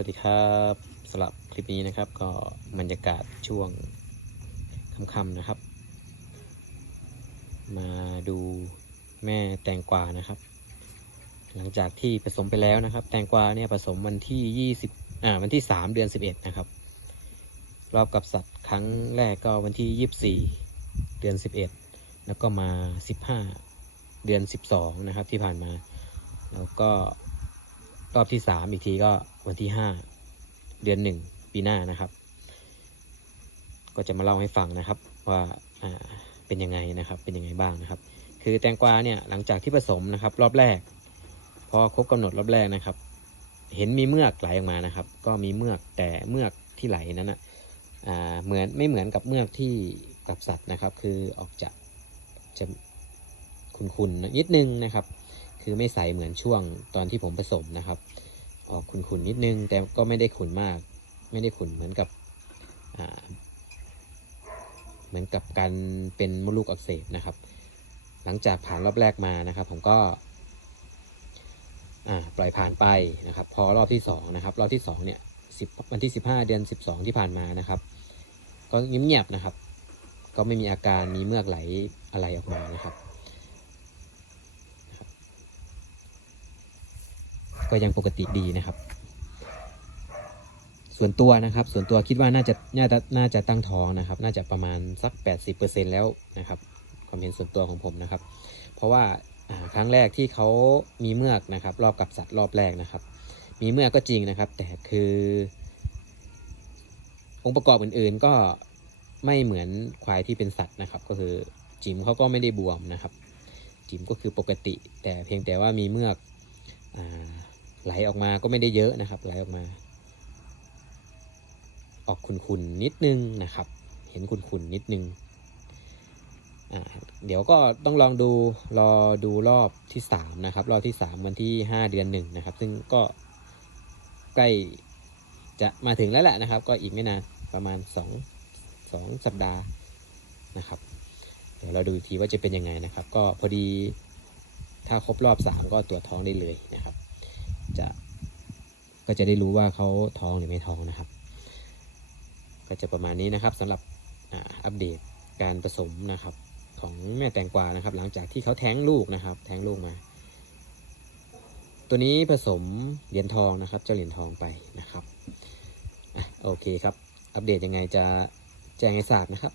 วัสดีครับสำหรับคลิปนี้นะครับ ก็บรรยากาศช่วงค่ำๆนะครับ มาดูแม่แตงกวานะครับ หลังจากที่ผสมไปแล้วนะครับ แตงกวาเนี่ยผสมวันที่ 20อ่าวันที่ 3 เดือน 11 นะครับ รอบกับสัตว์ครั้งแรกก็วันที่ 24 เดือน 11 แล้วก็มา 15 เดือน 12 นะครับที่ผ่านมา แล้วก็ รอบที่3อีกทีก็วันที่5เดือน1ปีหน้านะครับ ก็จะมาเล่าให้ฟังนะครับ ว่าเป็นยังไงนะครับ เป็นยังไงบ้างนะครับ คือแตงกวาเนี่ยหลังจากที่ผสมนะครับ รอบแรก พอครบกำหนดรอบแรกนะครับ เห็นมีเมือกไหลออกมานะครับ ก็มีเมือกแต่เมือกที่ไหลนั้นนะอ่าเหมือนไม่เหมือนกับเมือกที่กับสัตว์นะครับ คือออกจากจะขุนๆนิดนึงนะครับ คือไม่ใสเหมือนช่วงตอนที่ผมผสมนะครับ ออกขุ่นๆนิดนึง แต่ก็ไม่ได้ขุ่นมาก ไม่ได้ขุ่นเหมือนกับเหมือนกับการเป็นมดลูกอักเสบนะครับ หลังจากผ่านรอบแรกมานะครับ ผมก็ปล่อยผ่านไปนะครับ พอรอบที่สองนะครับรอบที่สองเนี่ยสิบวันที่สิบห้าเดือนสิบสองที่ผ่านมานะครับ ก็เงียบๆนะครับ ก็ไม่มีอาการมีเมือกไหลอะไรออกมานะครับ ก็ยังปกติดีนะครับ ส่วนตัวนะครับ ส่วนตัวคิดว่าน่าจะน่าจะน่าจะตั้งท้องนะครับ น่าจะประมาณสัก 80%แล้วนะครับความเห็นส่วนตัวของผมนะครับ เพราะว่าครั้งแรกที่เขามีเมือกนะครับ รอบกับสัตว์รอบแรกนะครับ มีเมือกก็จริงนะครับ แต่คือ องค์ประกอบอื่นๆก็ไม่เหมือนควายที่เป็นสัตว์นะครับ ก็คือจิ๋มเขาก็ไม่ได้บวมนะครับ จิ๋มก็คือปกติ แต่เพียงแต่ว่ามีเมือก ไหลออกมาก็ไม่ได้เยอะนะครับ ไหลออกมา ออกขุ่นๆนิดนึงนะครับ เห็นขุ่นๆนิดนึงเดี๋ยวก็ต้องลองดูรอดูรอบที่สามนะครับ รอบที่สามวันที่ห้าเดือนหนึ่งนะครับ ซึ่งก็ใกล้จะมาถึงแล้วแหละนะครับ ก็อีกไม่นานประมาณสองสองสัปดาห์นะครับ เดี๋ยวเราดูอีกทีว่าจะเป็นยังไงนะครับ ก็พอดีถ้าครบรอบสามก็ตรวจท้องได้เลยนะครับ จะก็จะได้รู้ว่าเขาท้องหรือไม่ท้องนะครับ ก็จะประมาณนี้นะครับสำหรับอัปเดตการผสมนะครับของแม่แตงกวานะครับ หลังจากที่เขาแท้งลูกนะครับ แท้งลูกมา ตัวนี้ผสมเหรียญทองนะครับ เจ้าเหรียญทองไปนะครับอโอเคครับ อัปเดตยังไงจะแจ้งให้ทราบนะครับ